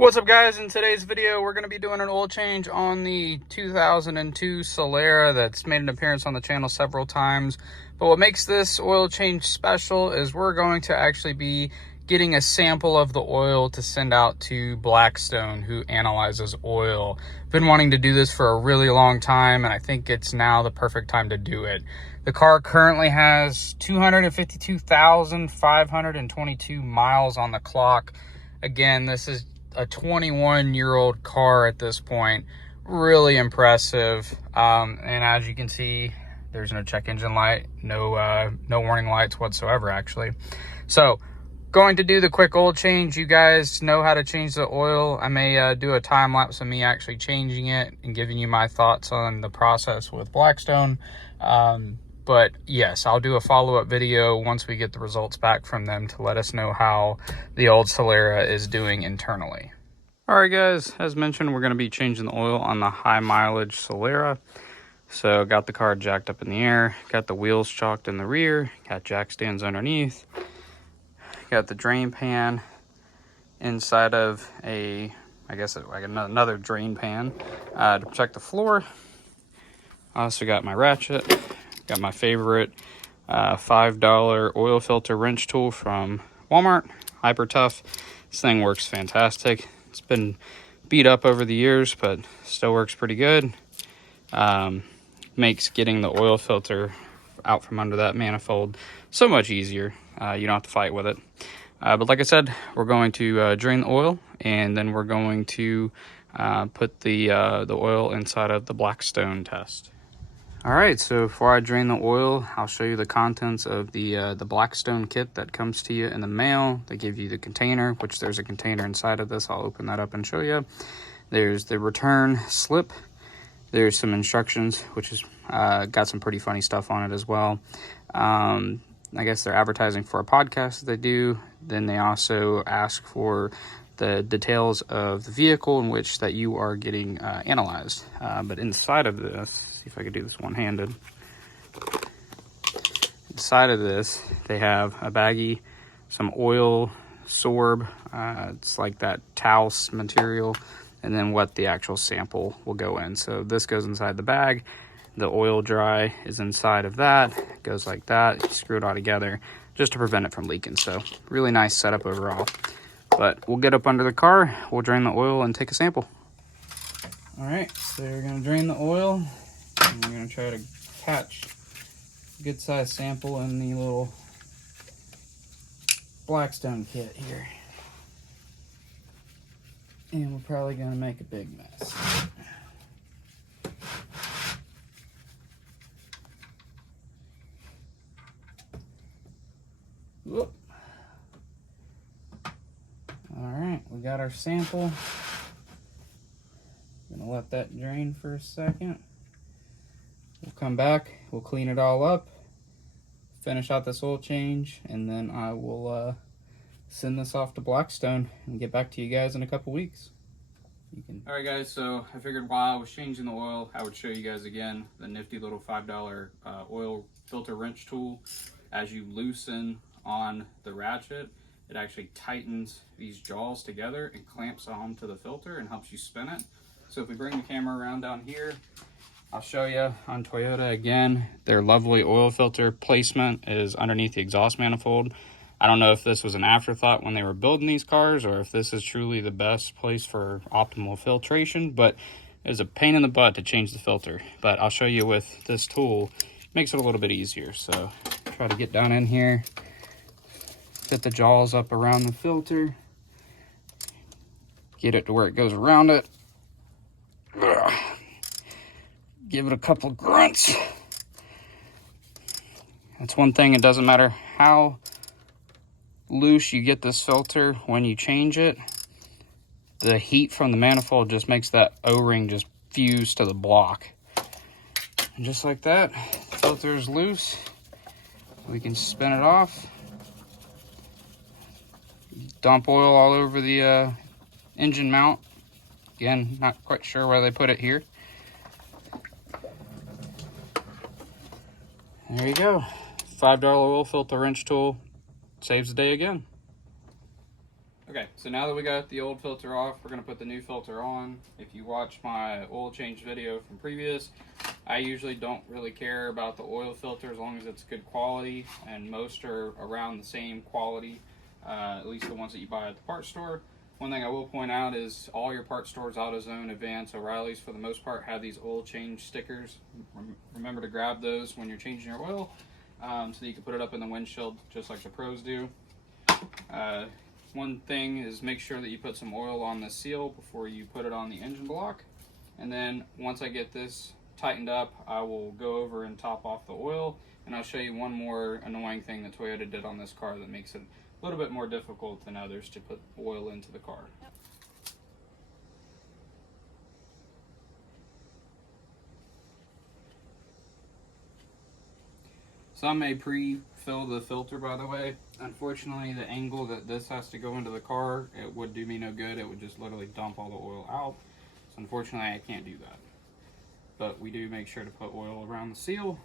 What's up, guys? In today's video we're going to be doing an oil change on the 2002 Solara that's made an appearance on the channel several times. But what makes this oil change special is we're going to actually be getting a sample of the oil to send out to Blackstone, who analyzes oil. Been wanting to do this for a really long time, and I think it's now the perfect time to do it. The car currently has 252,522 miles on the clock. Again, this is a 21-year-old car at this point. Really impressive. And as you can see, there's no check engine light, no warning lights whatsoever, actually. So going to do the quick oil change. You guys know how to change the oil. I may do a time lapse of me actually changing it and giving you my thoughts on the process with Blackstone. But yes, I'll do a follow-up video once we get the results back from them to let us know how the old Solara is doing internally. All right, guys, as mentioned, we're going to be changing the oil on the high mileage Solara. So got the car jacked up in the air, got the wheels chalked in the rear, got jack stands underneath, got the drain pan inside of I guess like another drain pan to protect the floor. I also got my ratchet. Got my favorite $5 oil filter wrench tool from Walmart, Hyper Tough. This thing works fantastic. It's been beat up over the years, but still works pretty good. Makes getting the oil filter out from under that manifold so much easier. You don't have to fight with it. But like I said, we're going to drain the oil, and then we're going to put the oil inside of the Blackstone test. All right, so before I drain the oil, I'll show you the contents of the Blackstone kit that comes to you in the mail. They give you the container, which there's a container inside of this. I'll open that up and show you. There's the return slip. There's some instructions, which has got some pretty funny stuff on it as well. I guess they're advertising for a podcast that they do. Then they also ask for the details of the vehicle in which that you are getting analyzed. But inside of this, see if I could do this one-handed. Inside of this, they have a baggie, some oil sorb. It's like that towel material, and then what the actual sample will go in. So this goes inside the bag. The oil dry is inside of that. It goes like that. You screw it all together just to prevent it from leaking. So really nice setup overall. But we'll get up under the car, we'll drain the oil and take a sample. All right, so we're gonna drain the oil, and we're gonna try to catch a good sized sample in the little Blackstone kit here. And we're probably gonna make a big mess. Whoop. All right, we got our sample. Gonna let that drain for a second. We'll come back, we'll clean it all up, finish out this oil change, and then I will send this off to Blackstone and get back to you guys in a couple weeks. All right, guys, so I figured while I was changing the oil, I would show you guys again the nifty little $5 oil filter wrench tool. As you loosen on the ratchet, it actually tightens these jaws together and clamps onto the filter and helps you spin it. So if we bring the camera around down here, I'll show you on Toyota again. Their lovely oil filter placement is underneath the exhaust manifold. I don't know if this was an afterthought when they were building these cars or if this is truly the best place for optimal filtration, but it's a pain in the butt to change the filter. But I'll show you with this tool, it makes it a little bit easier. So try to get down in here, fit the jaws up around the filter, get it to where it goes around it. Ugh. Give it a couple grunts. That's one thing, it doesn't matter how loose you get this filter when you change it, the heat from the manifold just makes that O-ring just fuse to the block. And just like that, the filter is loose. We can spin it off. Dump oil all over the engine mount. Again, not quite sure why they put it here. There you go. $5 oil filter wrench tool saves the day again. Okay, so now that we got the old filter off, we're going to put the new filter on. If you watch my oil change video from previous, I usually don't really care about the oil filter as long as it's good quality, and most are around the same quality, at least the ones that you buy at the parts store. One thing I will point out is all your parts stores, AutoZone, Advance, O'Reilly's, for the most part, have these oil change stickers. Remember to grab those when you're changing your oil, so that you can put it up in the windshield just like the pros do. One thing is make sure that you put some oil on the seal before you put it on the engine block. And then once I get this tightened up, I will go over and top off the oil. And I'll show you one more annoying thing that Toyota did on this car that makes it a little bit more difficult than others to put oil into the car. Some may pre-fill the filter, by the way. Unfortunately, the angle that this has to go into the car, it would do me no good. It would just literally dump all the oil out. So unfortunately, I can't do that. But we do make sure to put oil around the seal.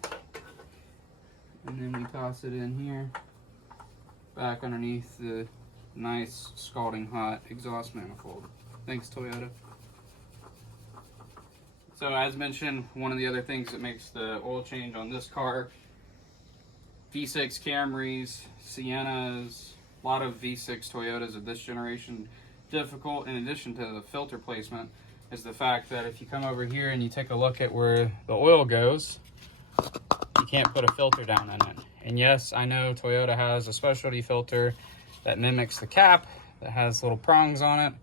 And then we toss it in here, back underneath the nice scalding hot exhaust manifold. Thanks, Toyota. So as mentioned, one of the other things that makes the oil change on this car, V6 Camrys, Siennas, a lot of V6 Toyotas of this generation, difficult in addition to the filter placement is the fact that if you come over here and you take a look at where the oil goes, you can't put a filter down in it. And yes, I know Toyota has a specialty filter that mimics the cap, that has little prongs on it,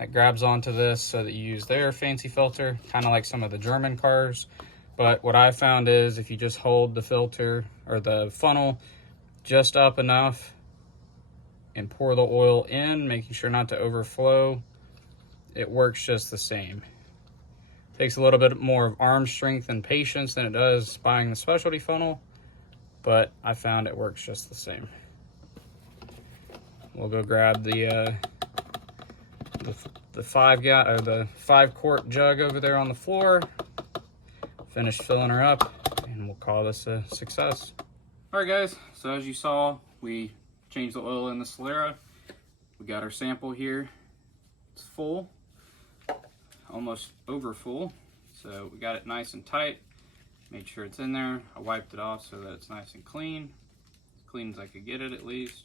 that grabs onto this so that you use their fancy filter, kind of like some of the German cars. But what I found is if you just hold the filter or the funnel just up enough and pour the oil in, making sure not to overflow, it works just the same. Takes a little bit more of arm strength and patience than it does buying the specialty funnel, but I found it works just the same. We'll go grab the 5 quart jug over there on the floor. Finish filling her up, and we'll call this a success. All right, guys, so as you saw, we changed the oil in the Solara. We got our sample here. It's full, almost over full. So we got it nice and tight. Made sure it's in there. I wiped it off so that it's nice and clean. As clean as I could get it, at least.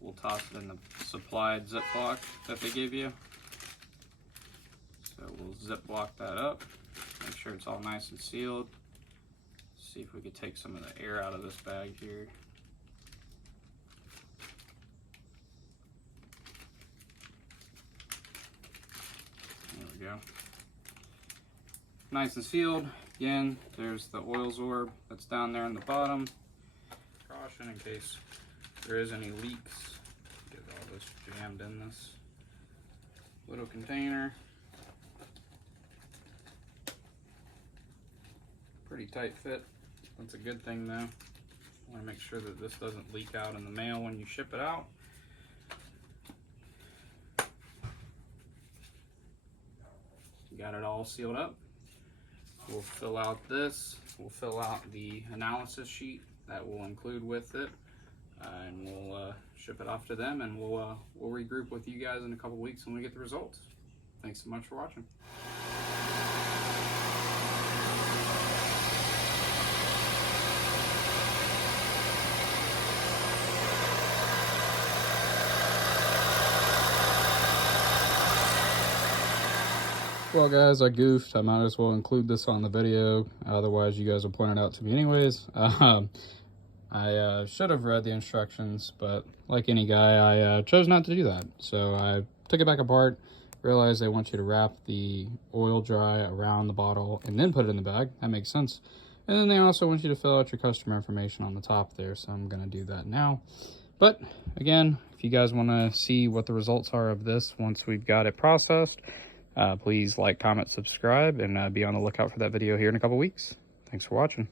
We'll toss it in the supplied Ziploc that they give you. So we'll Ziploc that up. Make sure it's all nice and sealed. See if we could take some of the air out of this bag here. There we go. Nice and sealed. Again, there's the oil zorb that's down there in the bottom. Caution in case there is any leaks. Get all this jammed in this little container. Pretty tight fit. That's a good thing though. I want to make sure that this doesn't leak out in the mail when you ship it out. Got it all sealed up. We'll fill out this. We'll fill out the analysis sheet that will include with it, and we'll ship it off to them, and we'll regroup with you guys in a couple weeks when we get the results. Thanks so much for watching. Well guys, I goofed. I might as well include this on the video, otherwise you guys will point it out to me anyways. I should have read the instructions, but like any guy, I chose not to do that. So I took it back apart, realized they want you to wrap the oil dry around the bottle and then put it in the bag. That makes sense. And then they also want you to fill out your customer information on the top there, so I'm going to do that now. But again, if you guys want to see what the results are of this once we've got it processed, please like, comment, subscribe, and be on the lookout for that video here in a couple weeks. Thanks for watching.